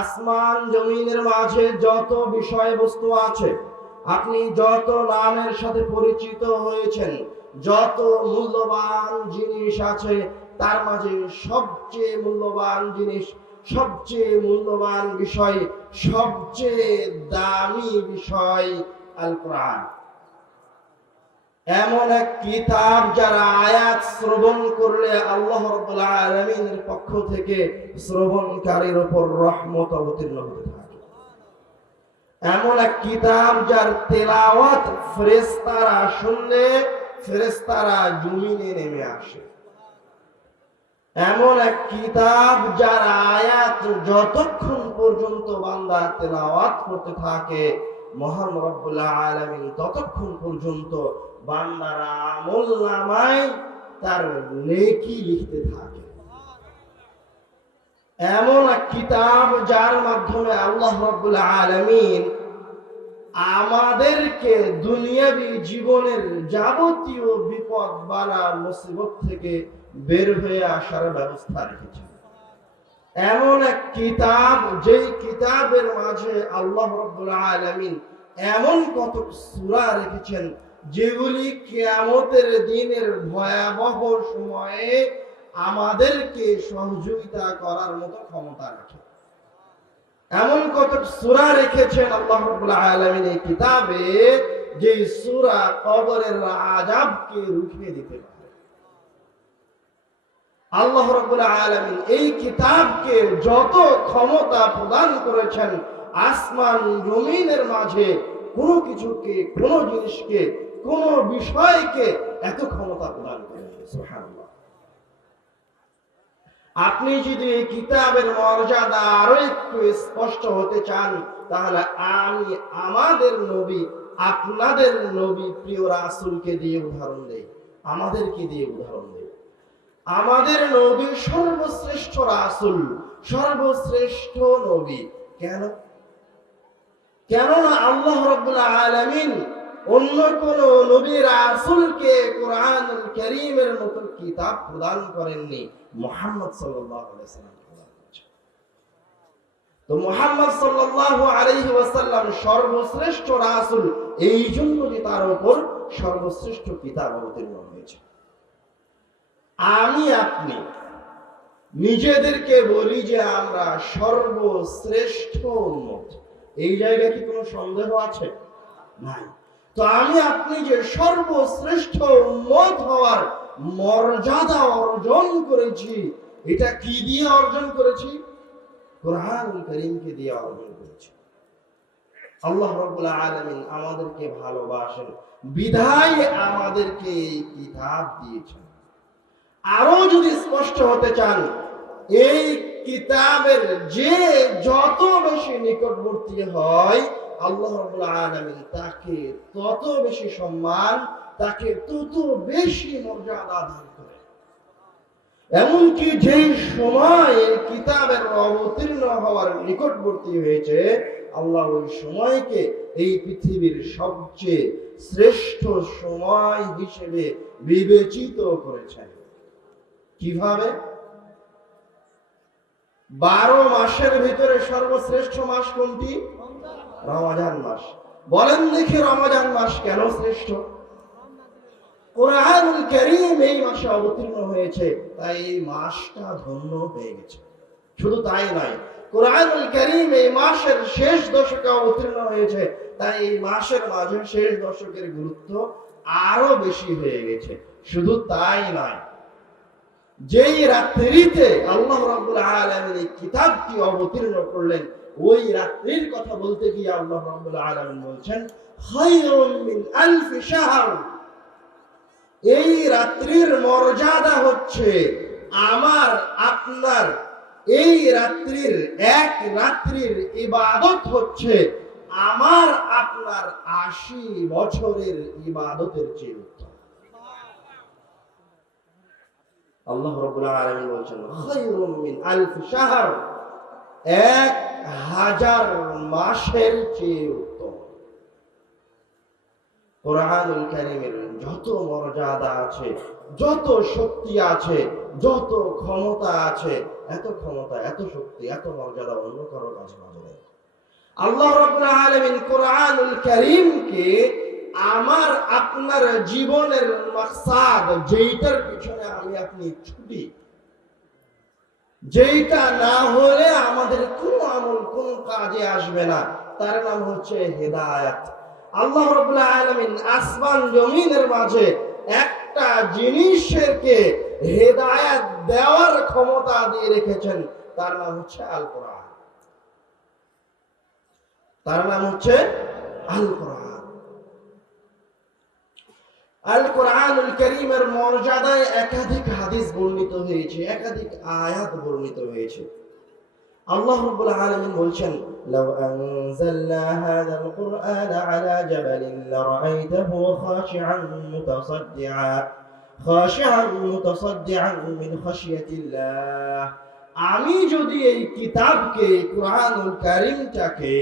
আসমান জমিনের মাঝে যত বিষয়বস্তু আছে, আপনি যত নামের সাথে পরিচিত হয়েছেন, যত মূল্যবান জিনিস আছে, তার মাঝে সবচেয়ে মূল্যবান জিনিস, সবচেয়ে মূল্যবান বিষয়, সবচেয়ে দামি বিষয় আল কোরআন এমন এক কিতাব যারা আয়াত শ্রবণ করলে আল্লাহ আলামিনের পক্ষ থেকে শ্রবণকারীর উপর রহমত অবতীর্ণ হতে থাকে। এমন এক কিতাব যার তেলাওয়াত ফেরেশতারা শুনলে ফেরেশতারা জমিনে নেমে আসে। এমন এক কিতাব যার আয়াত যতক্ষণ পর্যন্ত বান্দা তেলাওয়াত করতে থাকে, মহান রব্বুল্লাহ আলামিন ততক্ষণ পর্যন্ত বান্দার আমল নামায় তার নেকি লিখতে থাকে। এমন এক কিতাব যার মাধ্যমে আল্লাহ রব্বুল আলামিন আমাদেরকে দুনিয়াবি জীবনের যাবতীয় বিপদ বালা মুসিবত থেকে বের হয়ে আসার ব্যবস্থা রেখেছেন। এমন এক কিতাব, যেই কিতাবের মাঝে আল্লাহ রব্বুল আলামিন এমন কত সুরা রেখেছেন যেগুলি কিয়ামতের দিনের ভয়াবহ সময়ে আমাদেরকে সহযোগিতা করার মতো ক্ষমতা রাখে। এমন কত সূরা রেখেছেন আল্লাহ আলামিন এই কিতাবে যে সূরা কবরের আযাবকে রুখে দিতে পারে। আল্লাহ রাব্বুল আলামিন এই কিতাবকে যত ক্ষমতা প্রদান করেছেন, আসমান জমিনের মাঝে কোনো কিছুকে, কোনো জিনিসকে কোনো বিষয়কে এত ক্ষমতা প্রদান সুবহানাল্লাহ। আপনি যদি এই কিতাবের মর্যাদা আরও একটু স্পষ্ট হতে চান, তাহলে আমি আমাদের নবী, আপনাদের নবী প্রিয় রাসূলকে দিয়ে উদাহরণ দেই, আমাদেরকে দিয়ে উদাহরণ দেই। আমাদের নবী সর্বশ্রেষ্ঠ রাসুল, সর্বশ্রেষ্ঠ নবী। কেন? কেননা আল্লাহ রাব্বুল আলামিন অন্য কোন নবী রাসূলকে কোরআনুল কারীমের মতো কিতাব প্রদান করেননি মুহাম্মদ করেছেন তো মুহাম্মদ ওয়াসাল্লাম সর্বশ্রেষ্ঠ এই জন্য যে তার উপর সর্বশ্রেষ্ঠ অবতীর্ণ হয়েছে। আমি আপনি, নিজেদেরকে বলি যে আমরা সর্বশ্রেষ্ঠ উন্মত এই জায়গায় কি কোনো সন্দেহ আছে? নাই। তো আমি আপনি যে সর্বশ্রেষ্ঠ উন্মত হওয়ার মর্যাদা অর্জন করেছি, এটা কি দিয়ে অর্জন করেছি? কোরআন করিমকে দিয়ে অর্জন করেছি। আল্লাহ আলামিন আমাদেরকে ভালোবাসেন, বিধায় আমাদেরকে এই কিতাব দিয়েছেন। আরও যদি স্পষ্ট হতে চান, এই কিতাবের যে যত বেশি নিকটবর্তী হয় আল্লাহ আলামিন তাকে তত বেশি সম্মান, তাকে তত বেশি মর্যাদা দান করে। এমনকি যেই সময় কিতাবের অবতীর্ণ হওয়ার নিকটবর্তী হয়েছে, আল্লাহ ওই সময়কে এই পৃথিবীর সবচেয়ে শ্রেষ্ঠ সময় হিসেবে বিবেচিত করেছেন। কীভাবে? বারো মাসের ভিতরে সর্বশ্রেষ্ঠ মাস কোনটি? রমাজান মাস। বলেন দেখি রমাজান মাস কেন শ্রেষ্ঠ? কোরআনুল কারীম এই মাসে অবতীর্ণ হয়েছে, তাই এই মাসটা ধন্য হয়ে গেছে। শুধু তাই নয়, কোরআনুল কারীম এই মাসের শেষ দশকে অবতীর্ণ হয়েছে, তাই এই মাসের মাঝে শেষ দশকের গুরুত্ব আরও বেশি হয়ে গেছে। শুধু তাই নয়, যেই রাত্রিতে আল্লাহ রাব্বুল আলামিন এই কিতাবটি অবতীর্ণ করলেন ওই রাত্রির কথা বলতে গিয়ে আল্লাহ রাব্বুল আলামিন বলছেন এই রাত্রির মর্যাদা হচ্ছে আমার, আপনার। এই রাত্রির এক রাত্রির ইবাদত হচ্ছে আমার, আপনার আশি বছরের ইবাদতের চেয়ে উত্তম। আল্লাহ রাব্বুল আলামিন বলছেন এক হাজার মাসের চেয়ে উত্তম। কোরআনুল কারীমের যত মর্যাদা আছে, যত শক্তি আছে, যত ক্ষমতা আছে, এত ক্ষমতা, এত শক্তি, এত মর্যাদা অন্য কারও কাছে নেই আল্লাহ রাব্বুল আলামিন কোরআনুল কারীমকে আমার, আপনার জীবনের মাকসাদ, যেইটার পিছনে আমি আপনি ছুটি যেইটা না হলে আমাদের কোন আমল, কোন কাজে আসবে না। তার নাম হচ্ছে হেদায়াত। আল্লাহ আলামিন আসমান জমিনের মাঝে একটা জিনিসেরকে হেদায়াত দেওয়ার ক্ষমতা দিয়ে রেখেছেন। তার নাম হচ্ছে আল তার নাম হচ্ছে আল আল কোরআনুল করিমের মর্যাদায় একাধিক হাদিস বর্ণিত হয়েছে, একাধিক আয়াত বর্ণিত হয়েছে। আল্লাহ রাব্বুল আলামিন বলছেন, লাউ আনজালনা হাযাল কুরআন আলা আমি যদি এই কিতাবকে কোরআনুল কারিমটাকে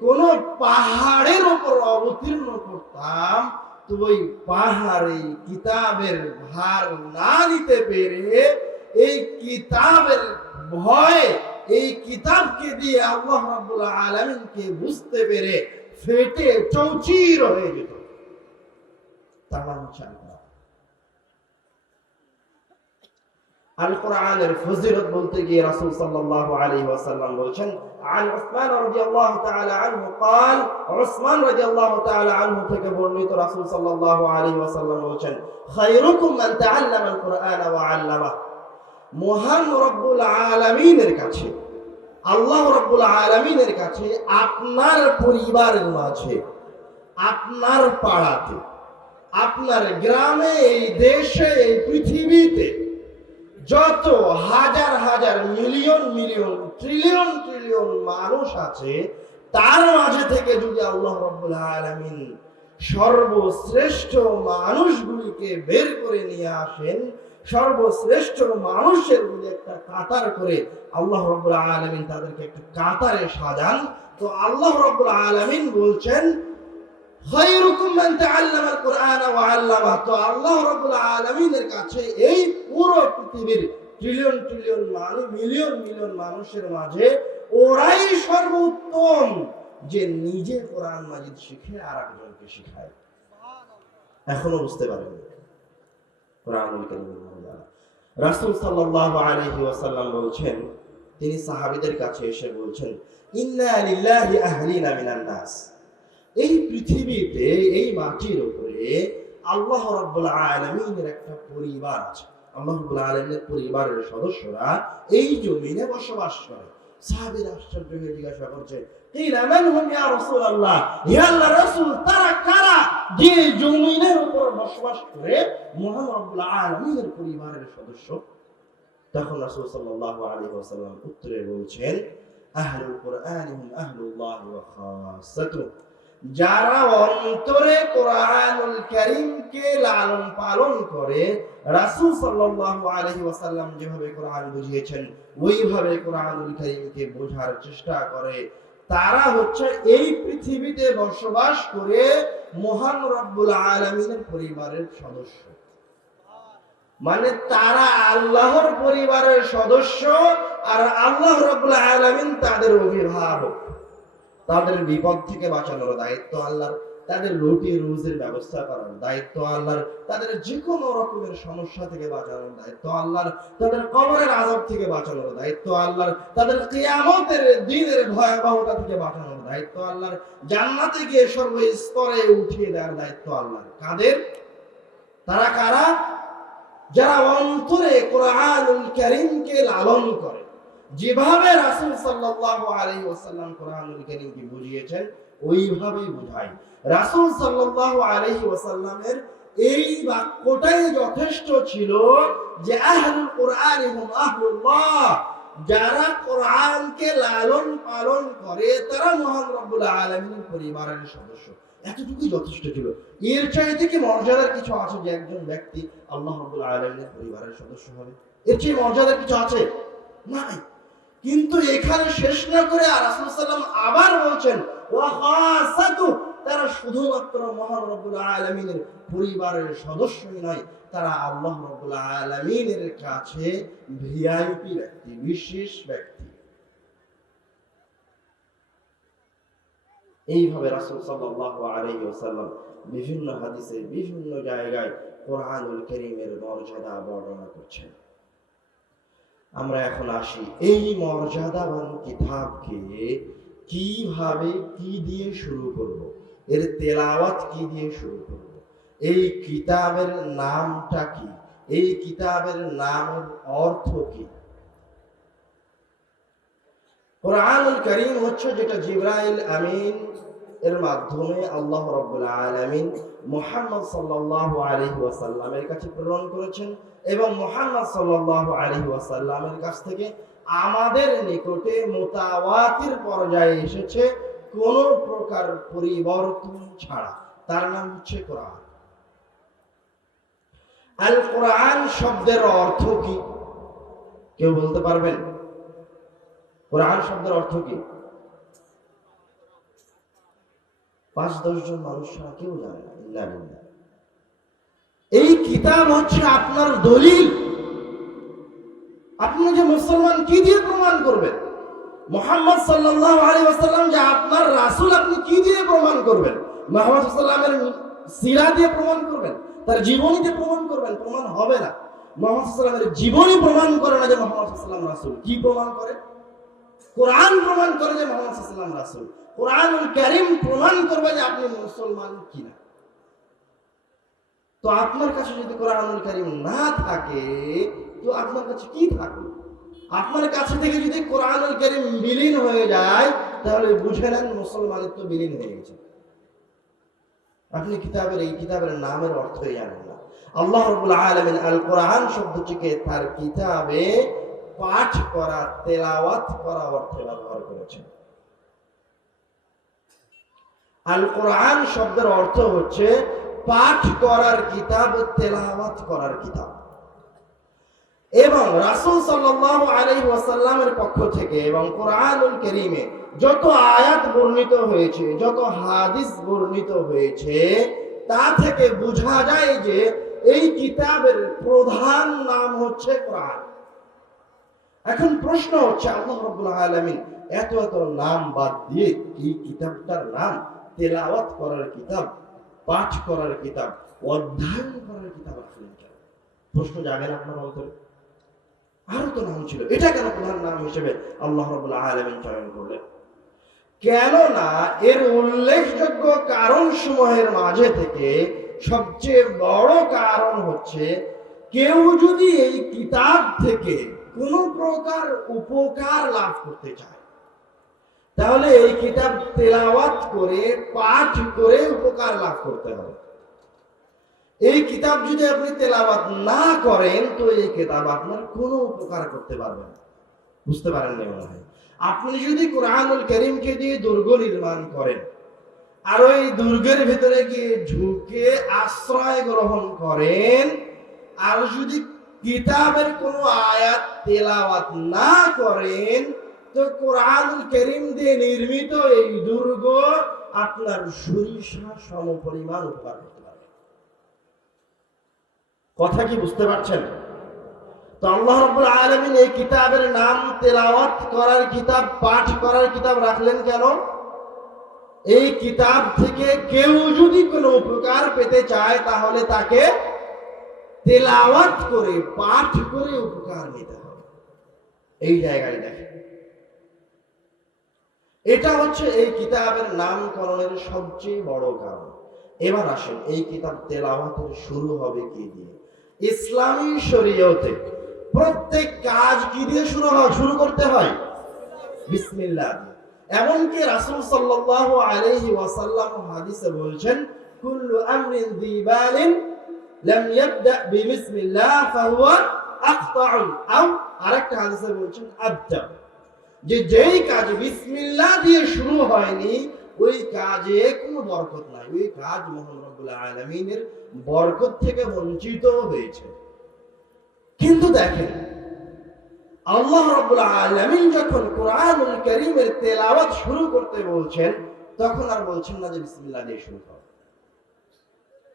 কোন পাহাড়ের উপর অবতীর্ণ করতাম তো ওই পাহাড় কিতাবের ভার না নিতে পেরে এই কিতাবের ভয়ে এই কিতাবকে দিয়ে আল্লাহ রাব্বুল আলামিনকে বুঝতে পেরে ফেটে চৌচির হয়ে যেত তার নাম আল কোরআন। আল কোরআনের ফজিলত বলতে গিয়ে রাসূল সাল্লাল্লাহু আলাইহি ওয়াসাল্লাম বলেছেন عن عثمان رضي الله تعالى عنه قال عثمان رضي الله تعالى عنه থেকে বর্ণিত রাসূল সাল্লাল্লাহু আলাইহি ওয়াসাল্লাম বলেছেন খায়রুকুম মান তাআল্লামা আল কোরআন ওয়া 'আল্লামা মহান রব্বুল আলামিনের কাছে আল্লাহ রব্বুল আলামিনের কাছে আপনার পরিবারের মাঝে আপনার পাড়াতে আপনার গ্রামে এই দেশে এই পৃথিবীতে যত হাজার হাজার মিলিয়ন মিলিয়ন ট্রিলিয়ন ট্রিলিয়ন মানুষ আছে, তার মাঝে থেকে যদি আল্লাহ রব্বুল আলামিন সর্বশ্রেষ্ঠ মানুষগুলিকে বের করে নিয়ে আসেন, সর্বশ্রেষ্ঠ মানুষের যদি একটা কাতার করে আল্লাহ রব্বুল আলামিন তাদেরকে একটা কাতারে সাজান। তো আল্লাহ রব্বুল আলামিন বলছেন মান মানুষের মাঝে ওরাই সর্বোত্তম যে নিজে কোরআন মাজিদ শিখে আর একজনকে শিখায়। এখনও বুঝতে পারেন রাসূল সাল্লাল্লাহু আলাইহি ওয়াসাল্লাম বলছেন, তিনি সাহাবীদের কাছে এসে বলছেন নাস। এই পৃথিবীতে এই মাটির উপরে আল্লাহ রাব্বুল আলামিনের একটা পরিবার আছে। আল্লাহ রাব্বুল আলামিনের পরিবারের সদস্যরা এই জমিনে বসবাস করে। সাহাবীরা আশ্চর্য হয়ে জিজ্ঞাসা করছে উপর বসবাস করে মহান উত্তরে বলছেন আহলুল কুরআন যারা অন্তরে কোরআনুল কারীমকে লালন পালন করে, রাসূল সাল্লাল্লাহু আলাইহি ওয়াসাল্লাম যেভাবে কোরআন বুঝিয়েছেন, ওইভাবে কোরআনুল কারীমকে বোঝার চেষ্টা করে। তারা হচ্ছে এই পৃথিবীতে বসবাস করে মহান রব্বুল আলামিনের পরিবারের সদস্য। মানে তারা আল্লাহর পরিবারের সদস্য আর আল্লাহ রব্বুল আলামিন তাদের অভিভাবক। তাদের বিপদ থেকে বাঁচানোর দায়িত্ব আল্লাহর, তাদের রুটি রুজির ব্যবস্থা করার দায়িত্ব আল্লাহর, তাদের যে কোনো রকমের সমস্যা থেকে বাঁচানোর দায়িত্ব আল্লাহর, তাদের কবরের আযাব থেকে বাঁচানোর দায়িত্ব আল্লাহর, তাদের কিয়ামতের দিনের ভয়াবহতা থেকে বাঁচানোর দায়িত্ব আল্লাহর, জান্নাতে গিয়ে সর্বস্তরে উঠিয়ে দেওয়ার দায়িত্ব আল্লাহর। কাদের? তারা কারা? যারা অন্তরে কোরআনুল কারীমকে লালন করে। যেভাবে রাসূল ওয়াসাল্লাম কোরআনুল কারীমকে বুঝিয়েছেন, ওইভাবেই বুঝাই রাসূল সাল্লাল্লাহু আলাইহি ওয়াসাল্লামের এই বাক্যটাই যথেষ্ট ছিল যে আহলুল কোরআন আহলুল্লাহ যারা কোরআনকে লালন পালন করে, তারা মহান রব্বুল আলামিনের পরিবারের সদস্য। এতটুকুই যথেষ্ট ছিল। এর চাইতে কি মর্যাদার কিছু আছে যে একজন ব্যক্তি আল্লাহ রব্বুল আলামিনের পরিবারের সদস্য হবে? এর চেয়ে মর্যাদার কিছু আছে? নাই। কিন্তু এখানে শেষ না করে আর সাল্লাম আবার বলছেন তারা শুধুমাত্র মহান রব্বুল আলামিনের পরিবারের সদস্যই নয়, তারা আল্লাহ রব্বুল আলামিনের কাছে ভিআইপি ব্যক্তি, বিশেষ ব্যক্তি। এইভাবে রাসূল আলাইহি ওয়াসাল্লাম বিভিন্ন হাদিসে বিভিন্ন জায়গায় কোরআনুল কারীমের মর্যাদা বর্ণনা করছেন। আমরা এখন আসি এই মর্যাদাবান কিতাবকে কীভাবে কি দিয়ে শুরু করব? এর তেলাওয়াত কি দিয়ে শুরু করব? এই কিতাবের নামটা কি? এই কিতাবের নামের অর্থ কি? কোরআনুল করিম হচ্ছে যেটা জিব্রাইল আমিন এর মাধ্যমে আল্লাহ রাব্বুল আলামিন মুহাম্মদ সাল্লাল্লাহু আলাইহি ওয়াসাল্লামের কাছে প্রেরণ করেছেন এবং মুহাম্মদ সাল্লাল্লাহু আলাইহি ওয়াসাল্লামের কাছ থেকে আমাদের নিকটে মোতাওয়াতির পর্যায়ে এসেছে কোন প্রকার পরিবর্তন ছাড়া। তার নাম হচ্ছে কোরআন। আল কোরআন শব্দের অর্থ কি? কেউ বলতে পারবেন? কোরআন শব্দের অর্থ কি? পাঁচ দশ জন মানুষ ছাড়া কেউ জানে না এই কিতাব হচ্ছে আপনার দলিল। আপনি যে মুসলমান, কি দিয়ে প্রমাণ করবেন? মোহাম্মদ সাল্লাল্লাহু আলাইহি ওয়াসাল্লাম যে আপনার রাসূল, আপনি কি দিয়ে প্রমাণ করবেন? মোহাম্মদ সাল্লামের সিরা দিয়ে প্রমাণ করবেন? তার জীবনী দিয়ে প্রমাণ করবেন? প্রমাণ হবে না। মোহাম্মদ সাল্লামের জীবনী প্রমাণ করে না যে মোহাম্মদ সাল্লাম রাসূল। কি প্রমাণ করে? কোরআন প্রমাণ করে যে মোহাম্মদ সাল্লাম রাসূল। কোরআনুল কারীম প্রমাণ করবে যে আপনি মুসলমান কিনা। তো আপনার কাছে যদি কোরআনুল কারীম না থাকে, তো আপনার কাছে কি থাকবে? আপনার কাছে থেকে যদি কোরআনুল কারীম বিলীন হয়ে যায়, তাহলে বুঝে নেন মুসলমানের তো বিলীন হয়ে গেছে। আপনি কিতাবের, এই কিতাবের নামের অর্থই জানেন না। আল্লাহ রাব্বুল আলামিন আল কোরআন শব্দটিকে তার কিতাবে পাঠ করা, তেলাওয়াত করা অর্থে ব্যবহার করেছেন। আল কোরআন শব্দের অর্থ হচ্ছে পাঠ করার কিতাব, তেলাওয়াত করার কিতাব। এবং রাসূল সাল্লাল্লাহু আলাইহি ওয়াসাল্লামের পক্ষ থেকে এবং কোরআনুল কারীমে যত আয়াত বর্ণিত হয়েছে, যত হাদিস বর্ণিত হয়েছে, তা থেকে বোঝা যায় যে এই কিতাবের প্রধান নাম হচ্ছে কোরআন। এখন প্রশ্ন হচ্ছে, আল্লাহ রাব্বুল আলামিন এত এত নাম বাদ দিয়ে এই কিতাবটার নাম তেলাওয়াত করার কিতাব, পাঠ করার কিতাব, অধ্যয়ন করার কিতাব রাখলেন কেন প্রশ্ন জাগে না আপনার অন্তরে? আরও তো নাম ছিল। এটা কেন প্রধান নাম হিসেবে আল্লাহ রাব্বুল আলামিন চয়ন করলেন? কেননা এর উল্লেখযোগ্য কারণ সমূহের মাঝে থেকে সবচেয়ে বড় কারণ হচ্ছে, কেউ যদি এই কিতাব থেকে কোনো প্রকার উপকার লাভ করতে চায় তাহলে এই কিতাব তেলাওয়াত করে, পাঠ করে উপকার লাভ করতে হবে। এই কিতাব যদি আপনি তেলাওয়াত না করেন, তো এই কিতাব আপনার কোনো উপকার করতে পারবে না। বুঝতে পারেন মনে হয়? আপনি যদি কোরআনুল করিমকে দিয়ে দুর্গ নির্মাণ করেন, আর ওই দুর্গের ভিতরে গিয়ে ঝুঁকে আশ্রয় গ্রহণ করেন, আর যদি কিতাবের কোনো আয়াত তেলাওয়াত না করেন তো কোরআনুল করিম দিয়ে নির্মিত এই দুর্গ আপনার সরিষা সম পরিমাণ উপকার করতে কথা কি বুঝতে পারছেন? তো আল্লাহ আলামিন এই কিতাবের নাম তেলাওয়াত করার কিতাব, পাঠ করার কিতাব রাখলেন কেন? এই কিতাব থেকে কেউ যদি কোনো উপকার পেতে চায় তাহলে তাকে তেলাওয়াত করে, পাঠ করে উপকার নিতে হবে। এই জায়গায় দেখেন। এটা হচ্ছে এই কিতাবের নামকরণের সবচেয়ে বড় কারণ। এবার আসেন, এই কিতাব তেলাওয়াতের শুরু হবে কি দিয়ে? ইসলামী শরীয়তে প্রত্যেক কাজ কি দিয়ে শুরু হয়? শুরু করতে হয়। বিসমিল্লাহ এমনকি রাসূল সাল্লাল্লাহু আলাইহি ওয়াসাল্লাম হাদিসে বলছেন, কুল্লু আমরিন দিবালিন আরেকটা হাদিসে বলছেন, আবদা। যে যেই কাজ বিসমিল্লাহ দিয়ে শুরু হয়নি ওই কাজে কোনো বরকত নাই ওই কাজ মহান রব্বুল আলামিনের বরকত থেকে বঞ্চিত হয়েছে কিন্তু দেখেন আল্লাহ রাব্বুল আলামিন যখন কোরআনুল কারীমের তেলাওয়াত শুরু করতে বলছেন তখন আর বলছেন না যে বিসমিল্লাহ দিয়ে শুরু করো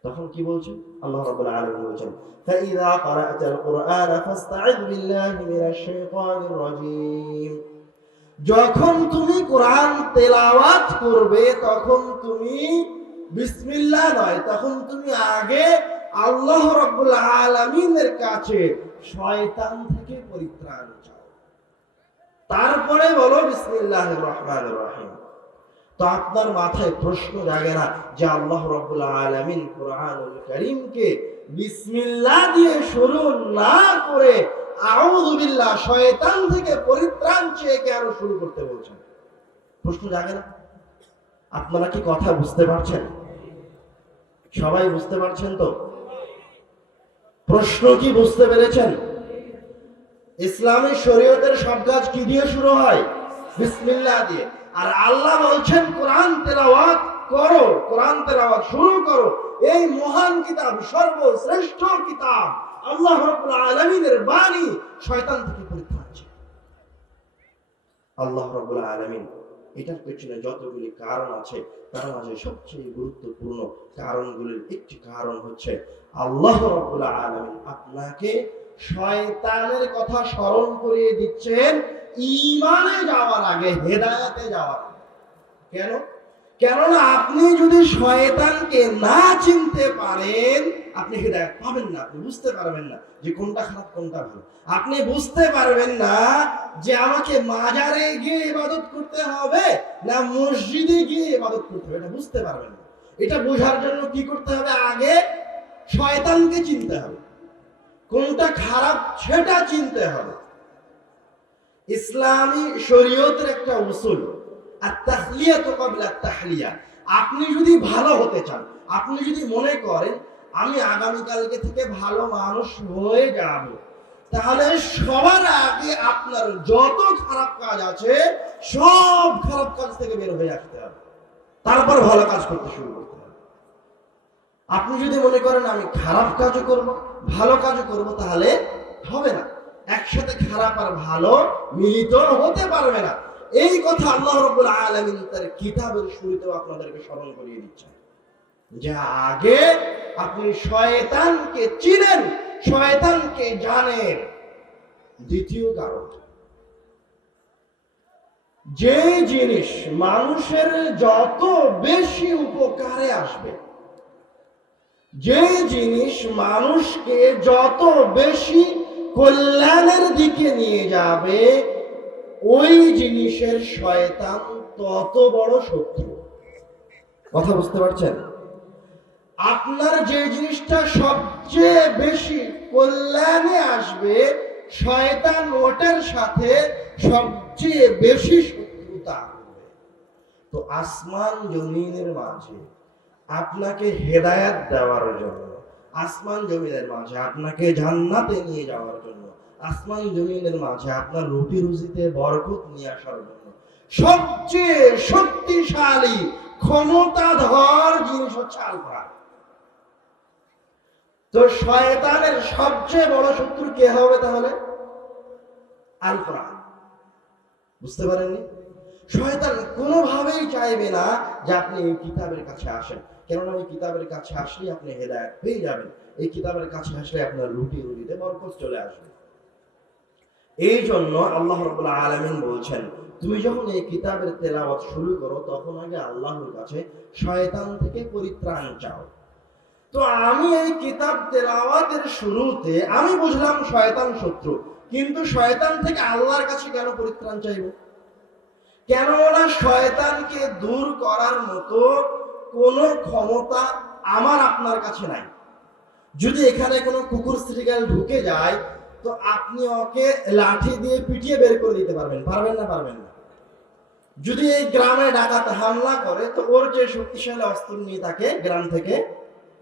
তখন কি বলছেন আল্লাহ রাব্বুল আলামিন বলছেন فإذا قرأت القرآن فاستعذ بالله من الشيطان الرجيم যখন তুমি কোরআন তেলাওয়াত করবে, তখন তুমি বিসমিল্লাহ নয়, তখন তুমি আগে আল্লাহ রাব্বুল আলামিনের কাছে শয়তান থেকে পরিত্রাণ চাও। তারপরে বলো, বিসমিল্লাহির রহমানির রহিম। তো আপনার মাথায় প্রশ্ন জাগে না যে আল্লাহ রাব্বুল আলামিন কোরআনুল কারীমকে বিসমিল্লাহ দিয়ে শুরু না করে আউযু বিল্লাহ শয়তান থেকে পরিত্রাণ চেয়ে কেন শুরু করতে বলছেন? প্রশ্ন জাগে না। আপনারা কি কথা বুঝতে পারছেন? সবাই বুঝতে পারছেন তো? প্রশ্ন কি বুঝতে পেরেছেন? ইসলামী শরীয়তের সব কাজ কি দিয়ে শুরু হয়? বিসমিল্লাহ দিয়ে। আর আল্লাহ বলছেন, কোরআন তেলাওয়াত করো, কোরআন তেলাওয়াত শুরু করো। এই মহান কিতাব, সর্বশ্রেষ্ঠ কিতাব। আল্লাহ বাণী শয়তান থেকে। আল্লাহ এটার পেছনে যতগুলি কারণ আছে, তার মাঝে সবচেয়ে গুরুত্বপূর্ণ কারণগুলির একটি কারণ হচ্ছে আল্লাহ আপনাকে শয়তানের কথা স্মরণ করিয়ে দিচ্ছেন ঈমানে যাওয়ার আগে, হেদায়েতে যাওয়ার। কেন কেননা আপনি যদি শয়তানকে না চিনতে পারেন আপনি হেদায়েত পাবেন না, আপনি বুঝতে পারবেন না যে কোনটা খারাপ, কোনটা ভালো। আপনি বুঝতে পারবেন না যে আমাকে মাজারে গিয়ে ইবাদত করতে হবে না মসজিদে গিয়ে ইবাদত করতে হবে, এটা বুঝতে পারবেন না। এটা বোঝার জন্য কি করতে হবে আগে? শয়তানকে চিনতে হবে। কোনটা খারাপ সেটা চিনতে হবে। ইসলামী শরীয়তের একটা উসুল আর তাহলিয়া তো কবিলা তাহলিয়া আপনি যদি ভালো হতে চান, আপনি যদি মনে করেন আমি আগামীকালকে থেকে ভালো মানুষ হয়ে যাব। তাহলে সবার আগে আপনার যত খারাপ কাজ আছে, সব খারাপ কাজ থেকে বের হয়ে আসতে হবে। তারপর ভালো কাজ করতে শুরু করতে হবে। আপনি যদি মনে করেন, আমি খারাপ কাজও করব, ভালো কাজও করব, তাহলে হবে না। একসাথে খারাপ আর ভালো মিলিত হতে পারবে না। এই কথা আল্লাহ রাব্বুল আলামিন তার কিতাবের শুরুতেও আপনাদেরকে স্মরণ করিয়ে দিচ্ছেন। যে আগে আপনি শয়তানকে চিনেন, শয়তানকে জানেন। দ্বিতীয় কারণ, যে জিনিস মানুষের যত বেশি উপকারে আসবে, যে জিনিস মানুষকে যত বেশি কল্যাণের দিকে নিয়ে যাবে, ওই জিনিসের শয়তান তত বড় শত্রু। কথা বুঝতে পারছেন? আপনার যে জিনিসটা সবচেয়ে বেশি কল্যাণে আসবে, শয়তান ওটার সাথে সবচেয়ে বেশি শত্রুতা তো আসমান জমিনের মাঝে আপনাকে হেদায়াত দেওয়ার জন্য, আসমান জমিনের মাঝে আপনাকে জান্নাতে নিয়ে যাওয়ার জন্য, আসমান জমিনের মাঝে আপনার রুটি রুজিতে বরকত নিয়ে আসার জন্য সবচেয়ে শক্তিশালী, ক্ষমতাধর জিনিস হচ্ছে আল তো শয়তানের সবচেয়ে বড় শত্রু কে হবে তাহলে? আল কোরআন। বুঝতে পারেননি? শয়তান কোনোভাবেই চাইবে না যে আপনি এই কিতাবের কাছে আসেন। কেননা এই কিতাবের কাছে আসলে আপনি হেদায়ত পেয়ে যাবেন। এই কিতাবের কাছে আসলে আপনার রুটি রুটিতে বরকত চলে আসবে। এই জন্য আল্লাহ রাব্বুল আলামিন বলছেন, তুমি যখন এই কিতাবের তেলাওয়াত শুরু করো, তখন আগে আল্লাহর কাছে শয়তান থেকে পরিত্রাণ চাও। তো আমি এই কিতাব তেলাওয়াতের শুরুতে, আমি বুঝলাম শয়তান শত্রু, কিন্তু শয়তান থেকে আল্লাহর কাছে কেন পরিত্রাণ চাইব? কেননা শয়তানকে দূর করার মতো কোনো ক্ষমতা আমার আপনার কাছে নাই? যদি এখানে কোনো কুকুর শ্রীগাল ঢুকে যায়, তো আপনি ওকে লাঠি দিয়ে পিটিয়ে বের করে দিতে পারবেন পারবেন না পারবেন না। যদি এই গ্রামে ডাকাত হামলা করে, তো ওর যে শক্তিশালী অস্ত্র নিয়ে তাকে গ্রাম থেকে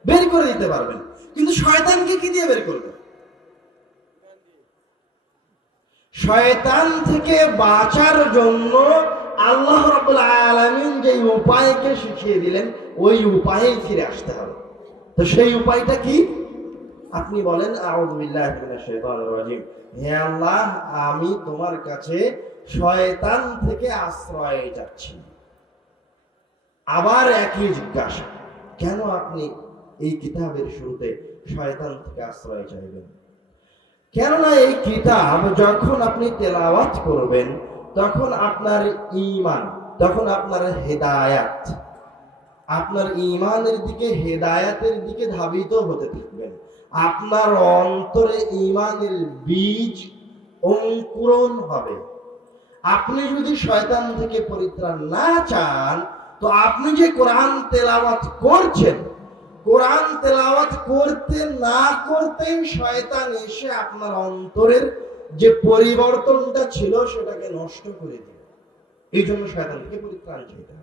বের করে দিতে পারবেন। কিন্তু শয়তানকে কি দিয়ে বের করবে শয়তান থেকে বাঁচার জন্য আল্লাহ রাব্বুল আলামিন যে উপায়কে শিখিয়ে দিলেন, ওই উপায়েই ফিরে আসতে হবে। তো সেই উপায়টা কি? আপনি বলেন আল্লাহ, আমি তোমার কাছে শয়তান থেকে আশ্রয় চাচ্ছি আবার একই জিজ্ঞাসা, কেন আপনি এই কিতাবের শুরুতে শয়তান থেকে আশ্রয় চাইবেন। কেননা এই কিতাব যখন আপনি তেলাওয়াত করবেন, তখন আপনার ঈমান, তখন আপনার হেদায়াত, আপনার ঈমানের দিকে, হেদায়াতের দিকে ধাবিত হতে থাকবেন। আপনার অন্তরে ঈমানের বীজ অঙ্কুরণ হবে। আপনি যদি শয়তান থেকে পরিত্রাণ না চান, তো আপনি যে কোরআন তেলাওয়াত করছেন কোরআন তেলাওয়াত করতে না করতেই শয়তান এসে আপনার অন্তরের যে পরিবর্তনটা ছিল সেটাকে নষ্ট করে দিল। এই জন্য শয়তান থেকে পরিত্রাণ চাইতে